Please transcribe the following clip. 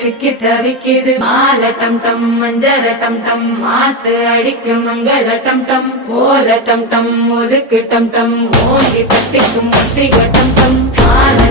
சிக்கி தவிக்குது மால டம் டம் மஞ்சர டம் டம் மாத்து அடிக்கும் மங்கள டம் டம் ஓல டம் டம் ஒதுக்கு டம் டம் மோங்கி தட்டிக்கும் முத்திக டம் டம் மால